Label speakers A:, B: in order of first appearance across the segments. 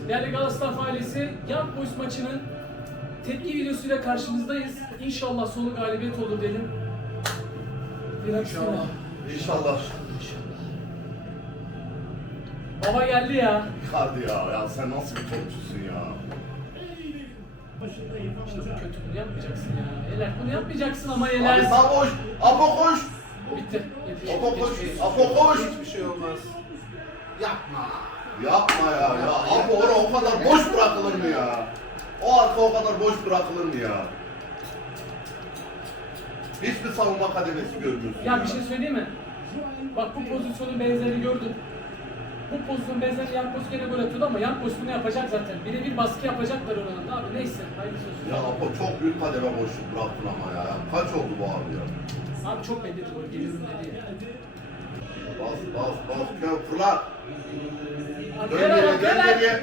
A: Değerli Galatasaray ailesi, Young Boys maçının tepki videosuyla karşınızdayız. İnşallah sonu galibiyet olur diyelim.
B: İnşallah. İnşallah.
A: Baba geldi ya.
B: Hadi ya sen nasıl bir topçusun ya?
A: İşte bu kötü, bunu yapmayacaksın ya. Eler bunu yapmayacaksın ama
B: Hadi
A: Eler.
B: sağ boş. Apo koş.
A: Bitti.
B: Apo koş. Apo koş.
C: Hiçbir şey olmaz. Yapma.
B: Yapma ya. Apo orada o kadar boş bırakılır mı ya? O arka o kadar boş bırakılır mı ya? Hiçbir savunma kademesi görmüyorsun.
A: Ya bir şey söyleyeyim mi? Bak bu pozisyonun benzerini gördün. Bu pozisyonun benzerini Young Boys gene gol atıyordu ama Young Boys bunu yapacak zaten. Birebir baskı yapacaklar oranında abi. Neyse. Hayırlısı olsun.
B: Ya Apo çok büyük kademe boşluk bıraktın ama ya. Kaç oldu bu abi ya?
A: Abi çok belli gol geliyorum dedi ya.
B: Bas. Fırlat. Dön
A: Arkaya
B: geriye,
A: bak,
B: dön
A: Eler.
B: geriye.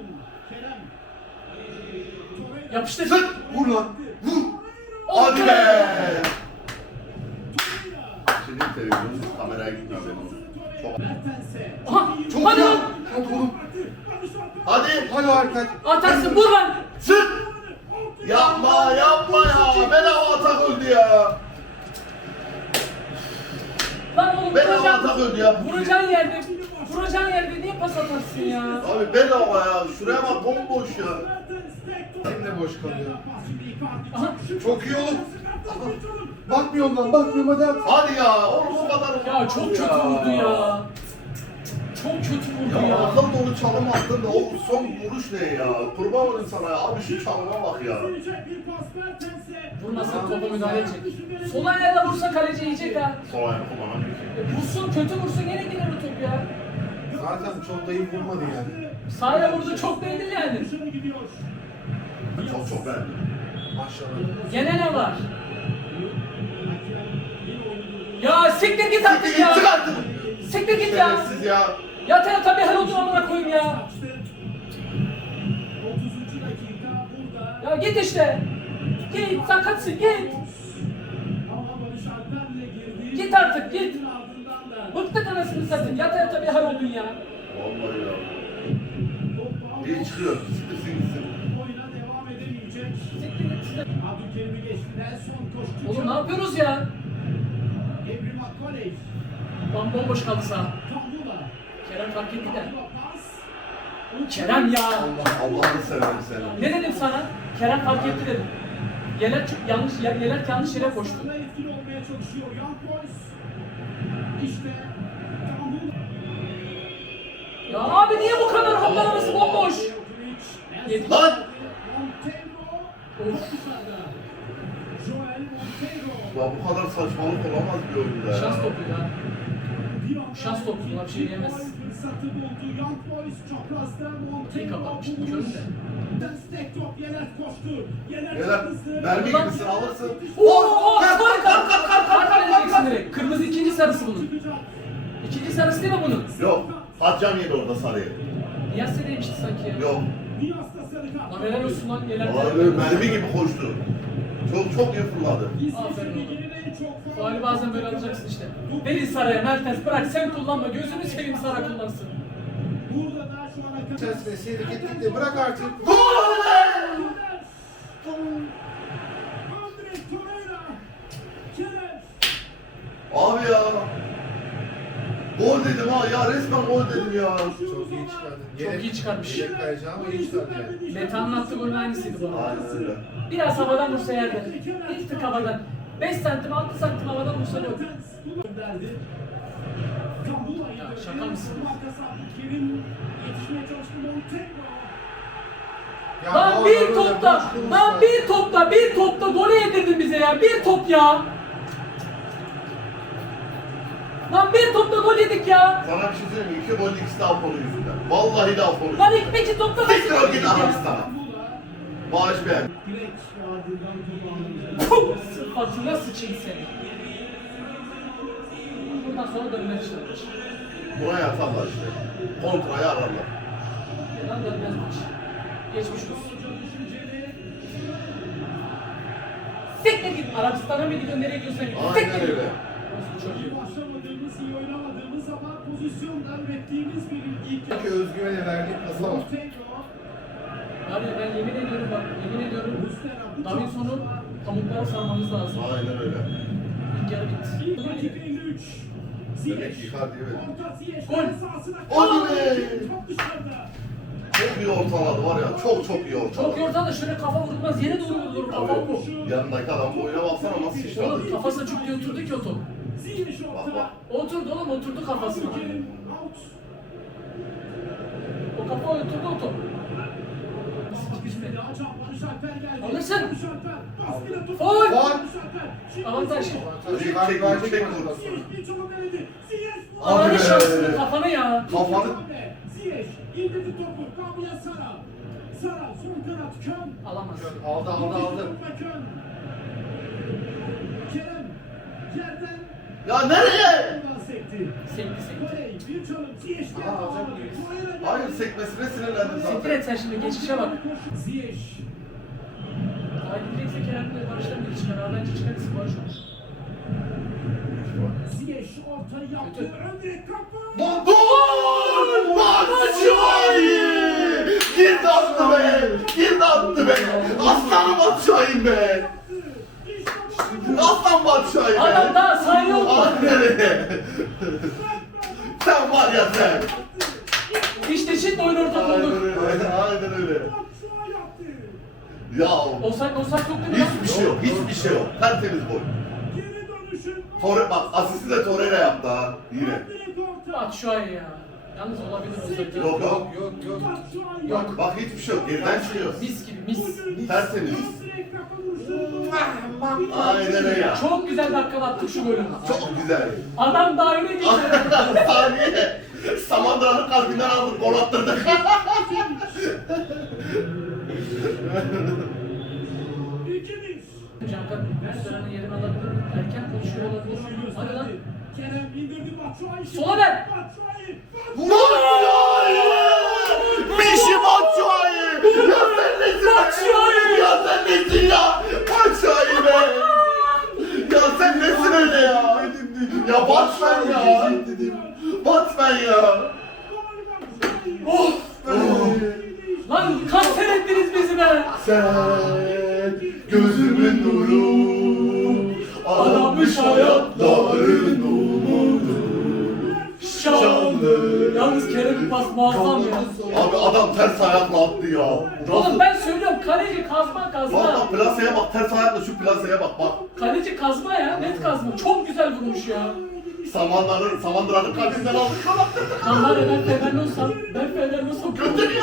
A: Yapıştır.
B: Sık. Vur lan. Vur.
A: Oh
B: Hadi
A: be!
B: be. Şimdi televizyonun kameraya gitmiyor benim. Çok.
A: Aha!
B: Çok
A: Hadi
B: ya.
A: lan!
B: Hadi oğlum. Hadi.
C: Hadi Arkan.
A: Atarsın vur lan!
B: Sık. Yapma ya. Bedava atak öldü ya.
A: Lan oğlum
B: Bedava atak öldü ya.
A: vuracağın yerde niye pas atarsın ya?
B: Abi bedava ya. Şuraya bak bomboş ya.
C: Elimle boş kalıyor.
A: Aha!
C: Çok iyi oğlum. Bakmıyorum lan, bakmıyorum hadi at.
B: Hadi ya. Oğlum o kadar.
A: Ya çok kötü vurdu ya. Çok kötü vurdu
B: Ya
A: ya.
B: akıl dolu çalım attın da o son vuruş ne ya? Kurban olayım sana ya. Abi şu çalıma bak ya.
A: Vurmasa topa müdahale edecek. Sol ayağıyla vursa kaleci yiyecek ha.
B: Sol ayağını kullanamıyor ki.
A: Vursun kötü vursun gene gider o top ya.
C: Zaten çok da iyi vurmadı yani.
A: Sahaya vurdu çok değildir yani.
B: Çok beğendim.
C: Maşallah.
A: Gene ne var? Ya siktir git artık ya.
B: Çık artık.
A: Siktir git ya.
B: Şerefsiz ya.
A: Yata yata bir hal otur amına koyayım ya. Ya git işte. Git sakatsın git. Git artık git. Bıktık anasını satayım. Yata yata bir hal oldun ya.
B: Vallahi ya. İyi çıkıyor. Siktirsin gitsin.
A: Siktir git işte. Oğlum ne yapıyoruz ya? Lan bomboş kaldı sağ. Kerem fark etti de. Kerem ya.
B: Allah'ını severim seni.
A: Ne dedim sana? Kerem fark etti dedim. Yeler çok yanlış, Yeler yanlış yere koştu. Ya abi niye bu kadar hoplaması bomboş? Yedik.
B: Lan!
A: Of.
B: Ya bu kadar saçmalık olamaz bir oyunda ya.
A: Şans topuydu ha. Şans topuydu lan bir şey diyemez. İyi kapatmıştım körüm de.
B: Yeler, mermi gibisin alırsın.
A: Oo! Sarı kart! Kart vereceksin direkt. Kırmızı ikinci sarısı bunun. İkinci sarısı değil mi bunun?
B: Yok. Haccan yedi orada sarıyı.
A: Niyase demişti sanki ya.
B: Yok.
A: Lan helal olsun lan Yeler.
B: Vallahi böyle mermi gibi koştu. Çok iyi fırladı.
A: Aferin oğlum. Faali bazen böyle alacaksın işte. Verin Sara'ya Mertens bırak sen kullanma. Gözünü seveyim Sara kullansın.
C: İçerisinde seyirlik ettik de bırak artık.
B: Abi ya. Gol dedim ha ya resmen gol dedim ya.
C: Çok iyi çıkardın.
A: Çok iyi çıkarmış.
C: Yedek vereceğim ama iyi çıkardı yani.
A: Meta'nın attığı golün aynısıydı bu.
B: Aynen öyle.
A: Biraz havadan vursa yerde. Bir tık havadan. 5 santim 6 santim havadan vursa gol. Ya şaka mısın?
C: Ya
A: Lan
C: bu
A: bir
C: adamı
A: topta,
C: yapmış
A: lan
C: kılıçlar.
A: bir topta golü yedirdin bize ya. Bir top ya. Lan bir topta gol yedik ya.
B: Sana bir şey söyleyeyim mi? 2 gol ikisi de Apo'nun yüzünden. Vallahi de Apo'nun
A: Lan
B: yüzünden.
A: ilk 2 topta nasıl
B: Siktir ol
A: gol
B: git
A: yedik ya?
B: Arabistan'a. Bağış beğen.
A: Puh, sıfatına sıçayım seni. Buradan sonra dönmez çalış.
B: Buna yatarlar işte. Kontrayı ararlar.
A: Buradan dönmez maç. Geçmiş olsun. Siktir git. Arabistan'a mı gidiyorsun? Nereye gidiyorsan git.
B: Aynen
A: Siktir git.
B: öyle.
D: Başlamadığımız, iyi oynamadığımız ama pozisyonda ürettiğimiz bir ilk
C: Özgüvene verdiği pasa var.
D: Montego
A: Var ya ben yemin ediyorum bak, yemin ediyorum. Davinson'u pamuklara sarmamız lazım.
B: Aynen öyle.
A: İlk yarı bitti.
D: İlk dakika 53.
B: Demek ki Icardi'ye verin.
D: Orta Ziyech
A: Gol.
D: sahasına
B: Hadi be!
D: top dışarıda.
B: Çok iyi ortaladı var ya. Çok iyi ortaladı.
A: Çok yordan da şöyle kafa vurulmaz, yere doğru vurulur, kafa bu.
B: Yanındaki adam boyuna baksana nasıl şişti.
A: Oğlum kafasına çok diye oturdu ki o top.
D: Ziyech
B: Bak
D: orta.
B: bak.
A: Oturdu oğlum, oturdu kafasına.
D: Abdülkerim out.
A: O kafa oturdu o top.
D: Şimdi Hacan Barış Alper geldi.
A: Alırsın.
D: Barış Alper. Baskıyla topu.
A: Faul.
D: Barış Alper. Şimdi
A: Avantaj.
B: Çek vur.
D: Ziyech bir çalım denedi. Ziyech.
B: Hadi
A: Ananı
B: be.
A: şansını kafana ya.
B: Kafanı.
D: Ziyech indirdi topu. Gabriel Sara. Sara son kanat Kön.
A: Alamaz.
C: Aldı.
D: Kön. Kerem. Yerden.
B: Ya nereye?
D: Oradan sekti.
A: Sekti sekti.
D: Voley. Bir çalım. Ziyech geldi.
C: Aa,
D: alamadı.
C: alacak mıyız?
D: Torreira geldi.
B: Hayır sekmesine sinirlendim
A: Siktir
B: zaten.
A: et sen şimdi, geçişe bak.
D: Ziyech.
A: Daha gidecekse Kerem'le Barış'tan biri çıkar. Bence çıkarırsın Barış olur.
D: Ziyech ortayı yaptı.
A: Kötü.
D: Ön direk kapı.
B: Gol! Batshuayi! Girdi attı be! Girdi attı be! Aslanım Batshuayi be!
D: İşte bu.
B: Aslan Batshuayi
A: Adam
B: be!
A: daha sayı yok.
B: Ah nereye? Sen var ya sen!
A: İşte şimdi oyun orta
B: Aynen
A: bulduk.
B: öyle, aynen öyle.
D: Batshuayi yaptı.
B: Ya
A: Olsak yok değil mi?
B: hiçbir şey yok, hiçbir şey yok. Tertemiz gol.
D: Geri dönüşün.
B: Bak asisti de Torreira yaptı ha. Yine.
D: Direkt orta.
A: At şu ay ya. Yalnız olabilir olsak
B: Yok
A: ya.
B: yok.
D: Batshuayi.
A: Yok.
B: Bak hiçbir şey yok. Geriden çıkıyor.
A: Mis gibi mis.
B: Tertemiz.
D: Direkt kapı vuruşu.
B: Aynen öyle.
A: Çok güzel dakika attık şu golü.
B: Çok güzel.
A: Adam daire geçiyor.
B: Saniye. Samandıra'nın kalbinden aldık, gol attırdık.
D: 2-1.
A: Cankat Müslüman'ın yerini alabilir mi? Erken konuşuyor olabilir. Hadi lan.
D: Kerem indirdi Batshuayi.
A: Sola ver.
D: Batshuayi.
B: Batshuayi! Mişi Batshuayi! Ya sen nesin?
A: Batshuayi!
B: Ya sen nesin ya? Batshuayi be! Ya sen nesin öyle ya? Ya Batman ya! Batman ya!
A: Oh! Lan kaç seyrettiniz bizi be?
B: Sen gözümün nuru, aramış hayatların umudu.
A: Şanlı. Yalnız Kerem'in pas muazzam ya.
B: Abi adam ters ayakla attı ya.
A: Oğlum ben söylüyorum kaleci kazma
B: Bak
A: kazma.
B: bak plaseye bak, ters ayakla şu plaseye bak bak.
A: Kaleci kazma ya, net kazma. Çok güzel vurmuş ya.
B: Samandıra'nın kalbinden aldık.
A: Lan var ya ben Fenerli olsam,
B: Gönderiyor.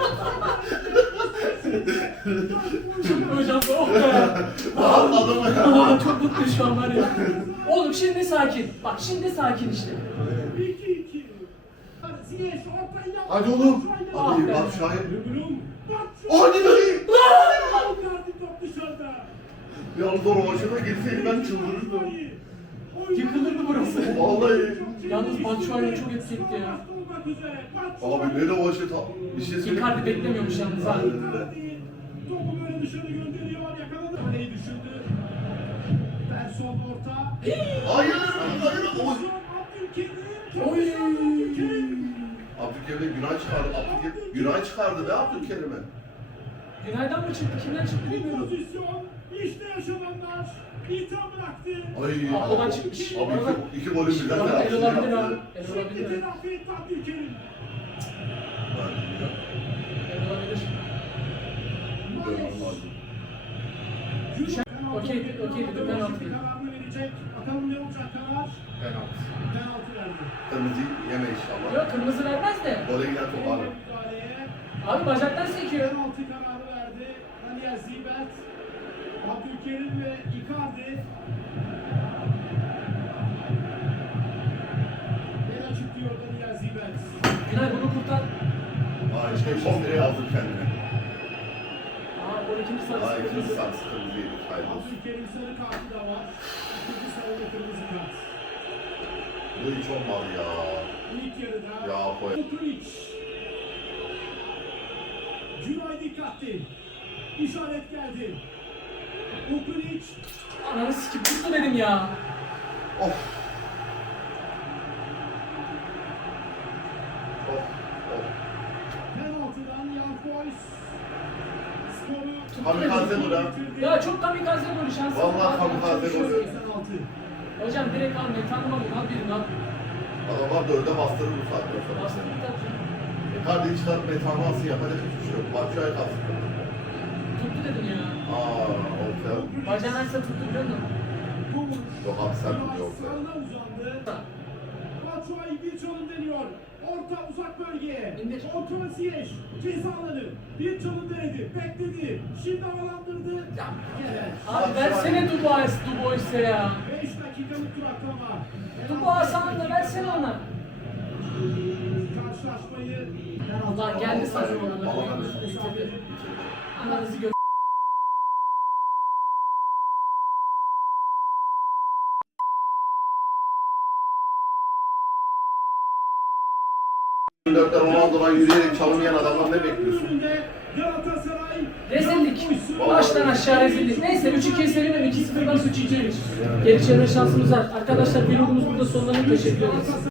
A: hocam oh be.
B: Rahatladım ya.
A: Aa, çok mutluyum şu an var ya. Oğlum şimdi sakin. Bak şimdi sakin işte.
D: 2-2. Ziyech ortayı yaptı.
C: Hadi oğlum.
B: Hadi bak şu an.
D: Yıldırım. Batshuayi.
B: Hadi dayı.
D: Icardi top dışarıda.
B: Yalnız o rovaşata girseydi ben çıldırırdım.
A: Yıkılırdı burası.
B: Vallahi.
A: Yalnız Batshuayi çok etki etti ya.
B: Abi ne rovaşata? Bir şey söyleyeyim.
A: Icardi beklemiyormuş yalnız ha.
D: Topu böyle dışarı gönderiyor. Yakaladı. Kaleyi düşündü. Persson orta.
B: Hayır. Oy.
A: Oy.
B: Abdülkerim'e günah çıkardı. Abdülkerim günah çıkardı be Abdülkerim'e.
A: Günay'dan mı çıktı? Kimden çıktı bilmiyorum.
D: Pozisyon. İşte yaşananlar. İtham bıraktı.
B: Ay.
A: Aklıma çıkmış.
B: Abi iki golün birden
A: Bak, el olabilir ha.
B: yaptı.
A: El olabilir.
D: Telafi etti Abdülkerim.
A: El olabilir. Okey, dedi, penaltı dedi.
D: Kararını verecek. Bakalım ne olacak karar. Penaltı verdi.
B: Kırmızı yeme inşallah.
A: Yok kırmızı vermez de.
B: Gole giden top abi.
D: Müdahaleye.
A: Abi bacaktan sekiyor.
D: Penaltı kararı verdi. Daniel Zibert, Abdülkerim ve Icardi. El açık diyor Daniel Zibert.
A: Günay bunu kurtar.
B: Ay işte son direğe aldı kendini.
A: Aa gol ikinci
B: Ay
A: sarısı
B: ikinci
A: kırmızı.
B: sarısı kırmızı yedik. Hayırlı olsun.
D: Abdülkerim sarı kartı da var. İkinci sarıda kırmızı kart.
B: Bu hiç olmadı ya.
D: İlk yarıda
B: Ya koy.
D: Kukulic. Cünay dikkatli. İşaret geldi. Kukulic.
A: Ananı sikip tuttu dedim ya.
B: Of. Of. Of.
D: Penaltıdan Young Boys
B: Kamikaze bu lan.
A: Ya çok kamikaze golü şansı.
B: Vallahi kamikaze golü.
A: Hocam direkt almayın. Tanımadım al birini al.
B: Adamlar dörde bastırır bu saatten sonra.
A: Bastım bir tabii.
B: Icardi hiç tat metanası yapacak hiçbir şey yok. Batshuayi kalsın.
A: Tuttu dedin ya.
B: Ortaya.
A: Bacağını açsa tuttu biliyor musun?
B: Yok abi sen yok.
D: Sağına uzandı. Batshuayi bir çalım deniyor. Orta uzak bölgeye.
A: İndir.
D: Orta Ziyech. Ceza alanı. Bir çalım denedi. Bekledi. Şimdi havalandırdı. Evet.
A: Abi versene Dubois'e ya.
D: 5 dakikalık duraklama.
A: Dubois sana da versene ona.
D: Karşılaşmayı
A: Ulan geldi sanırım ona.
B: Allah'ım.
A: Ananızı gö...
B: Dörtten Ronaldo'dan yürüyerek çalınmayan adamlar ne bekliyorsun?
D: önünde Galatasaray
A: Rezillik. Baştan aşağı rezillik. Neyse 3-2'ye seviyorum. 2-0'dan 3-2'ye geri çevirme şansımız var. Arkadaşlar vlogumuz burada sonlanıyor. Teşekkür ederiz.